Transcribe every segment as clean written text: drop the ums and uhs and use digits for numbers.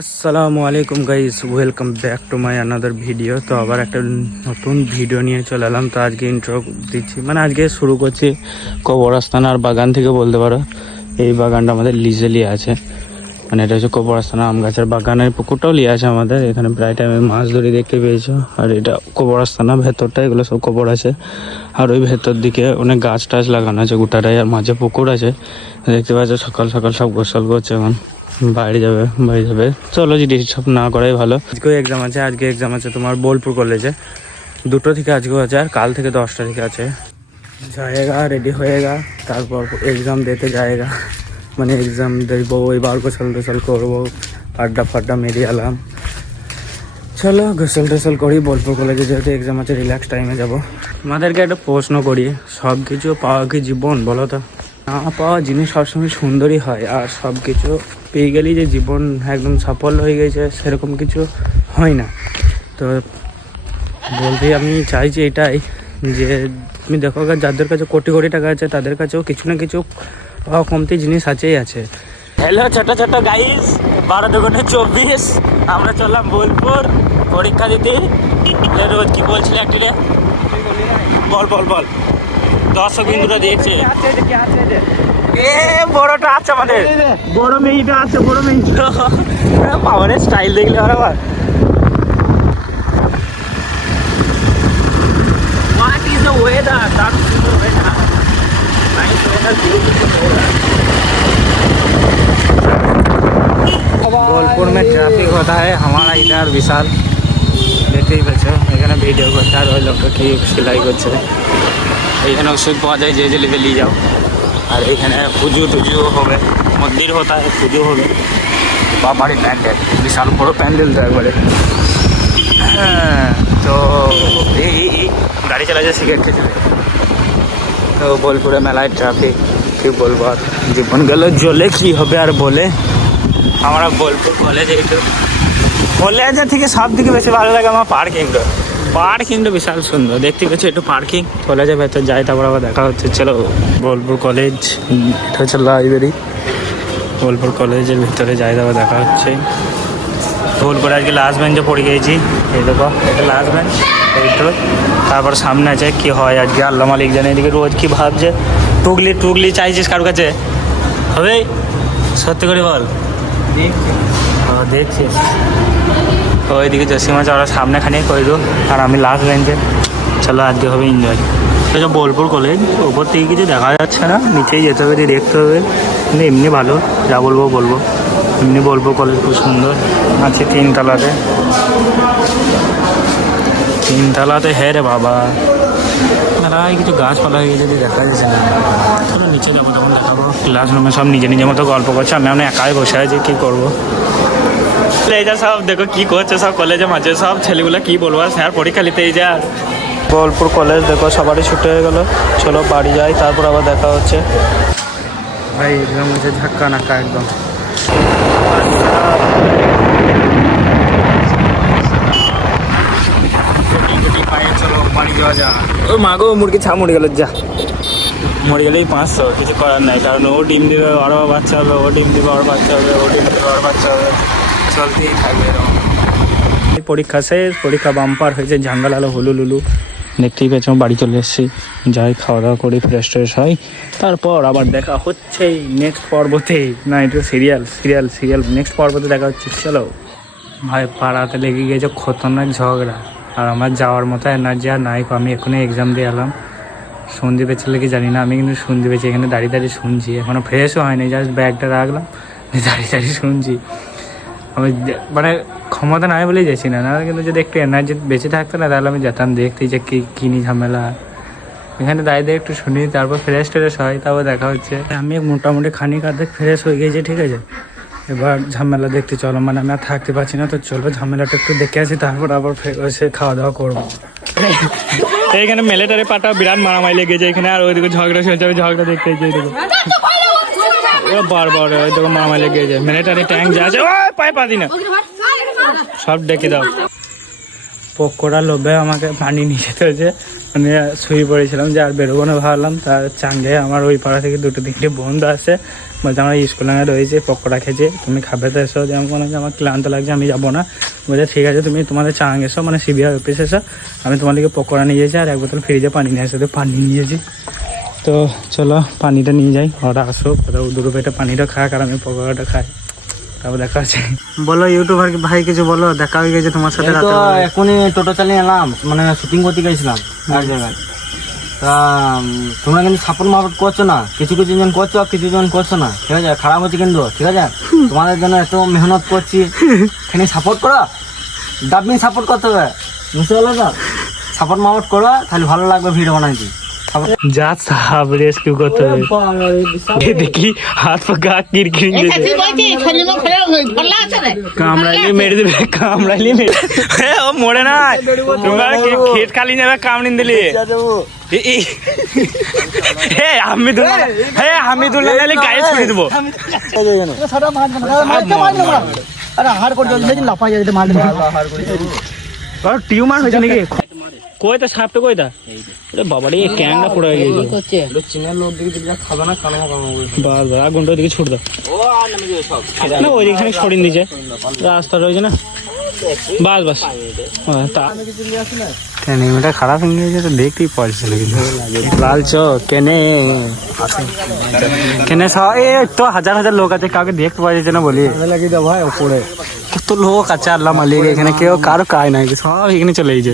আসসালামু আলাইকুম guys, welcome back to my another video. তো আবার একটা নতুন ভিডিও নিয়ে চলে এলাম। তো আজকে ইন্ট্রো দিচ্ছি, মানে আজকে শুরু করছি কবরস্থানার বাগান থেকে বলতে পারো। এই বাগানটা আমাদের লিজেলি আছে, মানে এটা হচ্ছে কবরস্থানা আম গাছের বাগানের পুকুরটাও লিয়ে আছে আমাদের এখানে। প্রায় টাইমে মাছ ধরে দেখতে পেয়েছো। আর এটা কবরস্থানা, ভেতরটা এগুলো সব কবর আছে। আর ওই ভেতর দিকে অনেক গাছ টাছ লাগানো আছে গোটাটাই, আর মাঝে পুকুর আছে দেখতে পাচ্ছ। সকাল সকাল সব গোসল করছে, এখন বাইরে যাবে। চলো যদি সব না করাই ভালো। আজকেও এক্সাম আছে, আজকে এক্সাম আছে তোমার বোলপুর কলেজে 2টো থেকে আজকেও আছে, আর কাল থেকে 10টা থেকে আছে। যাएगा, রেডি হয়েগা, তারপর এক্সাম দিতে যাएगा। মানে এক্সাম দেবো, এবার গোসল টোসল করবো, আড্ডা ফাড্ডা মেরে এলাম। চলো গোসল টোসল করি, বোলপুর কলেজে যেহেতু এক্সাম আছে রিল্যাক্স টাইমে যাব। আমাদেরকে একটা প্রশ্ন করি, সব কিছু পাওয়া কি জীবন? বলো তো। না পাওয়া জিনিস সবসময় সুন্দরই হয়, আর সব কিছু পেয়ে গেলেই যে জীবন একদম সাফল্য হয়ে গেছে সেরকম কিছু হয় না। তো বলতে আমি চাইছি এটাই যে তুমি দেখো, যাদের কাছে কোটি কোটি টাকা আছে তাদের কাছেও কিছু না কিছু কমতি জিনিস আছেই আছে। হ্যালো ছোট ছোট গাইস, 12-24, আমরা চললাম বোলপুর পরীক্ষা দিতে। রোজ কি বলছিলে একটি রে, বল দর্শক বিন্দুরা দেখছে। বড়টা আছে আমাদের, বড় মেয়েটা আছে, বড় মেয়েটা পাওয়ারের স্টাইল দেখলে আর আবার। What is the weather? That's the weather. Nice weather, beautiful weather. Bolpur में ट्रैफिक होता है हमारा इधर विशाल দেখতেই পাচ্ছ। এখানে ভিডিও করছে আর ওই লোকটা কি সেলাই করছে। এইখানে ওষুধ পাওয়া যায়, যে লেবে নিয়ে যাও। আর এইখানে পুজো টুজো হবে, মন্দির হতা হয়, পুজো হবে। বাবারই প্যান্ডেল, বিশাল বড় প্যান্ডেল তো একবারে। হ্যাঁ, তো এই গাড়ি চালাচ্ছে সিগারেট খেতে। তো বোলপুরে মেলায় ট্রাফিক, কি বলবো আর। জীবন গেল জ্বলে, কি হবে আর বলে। আমরা বোলপুর কলেজে একটু, কলেজের থেকে সব থেকে বেশি ভালো লাগে আমার পার্কিংটা বিশাল সুন্দর দেখতে পেয়েছি। একটু পার্কিং, কলেজের ভেতর যাই, তারপর আবার দেখা হচ্ছে। চলো বোলপুর কলেজ, এটা হচ্ছে লাইব্রেরি। বোলপুর কলেজের ভিতরে যাই, তারপর দেখা হচ্ছে। ভুল করে আজকে লাস্ট বেঞ্চে পড়ে গিয়েছি। এই দেখো, এটা লাস্ট বেঞ্চ, এইটো। তারপর সামনে আছে কি হয় আজকে আল্লাহ মালিক জানে। এদিকে রোজ কি ভাবছে, টুকলি চাইছিস কারোর কাছে? হবে সত্যি করে বল, দেখছিস? তো ওইদিকে জসিমা চাওয়ার সামনে খানিক করে দো, আর আমি লাস্ট বেঞ্চে। চলো আজকে হবে এনজয়। এটা বোলপুর কলেজ, ওপর থেকে কিছু দেখা যাচ্ছে না, নিচেই যেতে হবে, দেখতে হবে। কিন্তু এমনি ভালো, যা বলবো। এমনি বোলপুর কলেজ খুব সুন্দর আছে। 3 তলাতে হ্যাঁ রে বাবা। মেলায় কিছু গাছপালা হয়ে গেছে, দেখা যাচ্ছে না। চলো নিচে যাবো, তখন দেখাবো। ক্লাসরুমে সব নিজের মতো গল্প করছে, আমি একাই বসে আছি, কী করবো। এই যা সব দেখো কি করছে সব কলেজে মাঝে, সব ছেলেগুলো কি বলবো। আর স্যার পরীক্ষা নিতে এই যা। বোলপুর কলেজ দেখো সবারই ছুটি হয়ে গেল। চলো বাড়ি যাই, তারপর আবার দেখা হচ্ছে। ভাই এক্সাম হচ্ছে ধাক্কা নাক্কা একদম। চলো বাড়ি যাওয়া যা। ও মাগো, মুরগি ছা মরে গেল, যা মরে গেলেই 500, কিছু করার নাই। কারণ ও ডিম দিবে, আরও বাচ্চা হবে, ও ডিম দিবে, আরও বাচ্চা হবে, ও ডিম দিবে, আরও বাচ্চা হবে, চলতেই থাকবে এরকম। পরীক্ষা শেষ, পরীক্ষা বাম্পার হয়েছে, ঝাঙ্গাল আলো হুলুলুলু দেখতেই পেয়েছ। বাড়ি চলে এসেছি, যাই খাওয়া দাওয়া করি, ফ্রেশ ট্রেশ হয়, তারপর আবার দেখা হচ্ছে নেক্সট পর্বতে। না, এটা সিরিয়াল নেক্সট পর্বতে দেখা হচ্ছে। চলো ভাই, পাড়াতে লেগে গিয়েছে খতরনাক ঝগড়া, আর আমার যাওয়ার মতো এনার্জি আর নাই। আমি এখনই এক্সাম দিয়ে এলাম। সন্দীপের ছেলে কি জানি না, আমি কিন্তু শুনতে পেয়েছি। এখানে দাঁড়িয়ে শুনছি, এখনও ফ্রেশও হয়নি, জাস্ট ব্যাগটা রাখলাম, দাঁড়িয়ে শুনছি। আমি মানে ক্ষমতা নাই বলেই যাচ্ছি না, কিন্তু যদি একটু এনার্জি বেঁচে থাকতো না, তাহলে আমি যেতাম দেখতে যে কিনি ঝামেলা। এখানে দাঁড়িয়ে একটু শুনি, তারপর ফ্রেশ হয়, তারপর দেখা হচ্ছে। আমি মোটামুটি খানিক আধেক ফ্রেশ হয়ে গিয়েছি, ঠিক আছে। এবার ঝামেলা দেখতে চলো, মানে আমি আর থাকতে পারছি না। তো চলো ঝামেলাটা একটু দেখে আসি, তারপর আবার এসে খাওয়া দাওয়া করবো। এখানে মিলিটারি পাটা বিরাট মারামারি লেগেছে এখানে, আর ওইদিকে ঝগড়া চলছে, আমি ঝগড়া দেখতে বারবার ওই দেখো মারামারি লেগেছে। মিলিটারি ট্যাঙ্ক যা আছে, পায়ে পাতি না, সব ডেকে দাও। পকোড়া লোভে আমাকে পানি নিয়ে যেতে হয়েছে, মানে শুয়ে পড়েছিলাম যে আর বেরোবো না ভাবলাম। তার চাঙ্গে আমার ওই পাড়া থেকে 2-3টে বন্ধু আসে, বলছে আমার স্কুলে রয়েছে পকোড়া খেয়েছে, তুমি খাবে তো এসো। যেমন মনে হচ্ছে আমার ক্লান্ত লাগছে, আমি যাবো না। বলছে ঠিক আছে তুমি তোমাদের চাং এসো, মানে সিবিআই অফিস এসো, আমি তোমাদেরকে পকোড়া নিয়ে যাচ্ছি আর এক বোতল ফ্রিজে পানি নিয়ে আসো। তো পানি নিয়েছি, তো চলো পানিটা নিয়ে যাই। ওরা আসুক, ওরা দুটো পেটে পানিটা খাক আর আমি পকোড়াটা খাই, তারপর দেখা আছে। বলো ইউটিউবার ভাই কিছু বলো, দেখা হয়ে গেছে তোমার সাথে। তো এখনই টোটো চালিয়ে এলাম, মানে শুটিং করতে গেছিলাম এক জায়গায়। তা তোমরা কিন্তু সাপোর্ট মাপোর্ট করছো না, কিছু কিছু জন করছো আর কিছু জন করছো না, ঠিক আছে? খারাপ হচ্ছে কিন্তু, ঠিক আছে? তোমাদের জন্য এত মেহনত করছি, এখানে সাপোর্ট করো, ডাবিং সাপোর্ট করতে হবে, বুঝতে পারলো তো? সাপোর্ট মাপোর্ট করো, তাহলে ভালো লাগবে ভিডিও বানাইছি। যা সাহাব রেস্কিউ করতে হবে, দেখি হাত পা গা কিরকির কামড়াইলে মেরে দেবে, কামড়াইলে মেরে ও মরে না। তোমরা খেত খালি যাবে কামড়িন দিলি। হামিদুল্লাহ নাহলে গায়ে ছুড়ে দেবো। টিউমার হয়েছে নাকি? কয়টা সাপটা কয়টা? বাবারে ক্যাংটা পড়ে গেছে। বাস আগুনটা ওইদিকে ছুট দাও না, ওইদিকে ছড়িয়ে দিয়েছে, রাস্তা রয়েছে না। বাস বাস এটা খারাপ হয়ে গেছে, তো দেখতেই পারছিল কিন্তু লাল চোখ কেনে কেনে তো হাজার হাজার লোক আছে, কাউকে দেখতে পাওয়া যাচ্ছে না বলি ভাই। ওপরে কত লোক আছে, আল্লাহ মালিক, এখানে কেউ কারো কাজ নাই, সব এখানে চলে গেছে।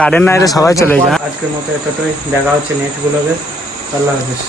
কারেন্ট নাই, সবাই চলে যায়। আজকের মতো এতটাই, দেখা হচ্ছে নেক্সট ব্লগে। আল্লাহ হাফেজ।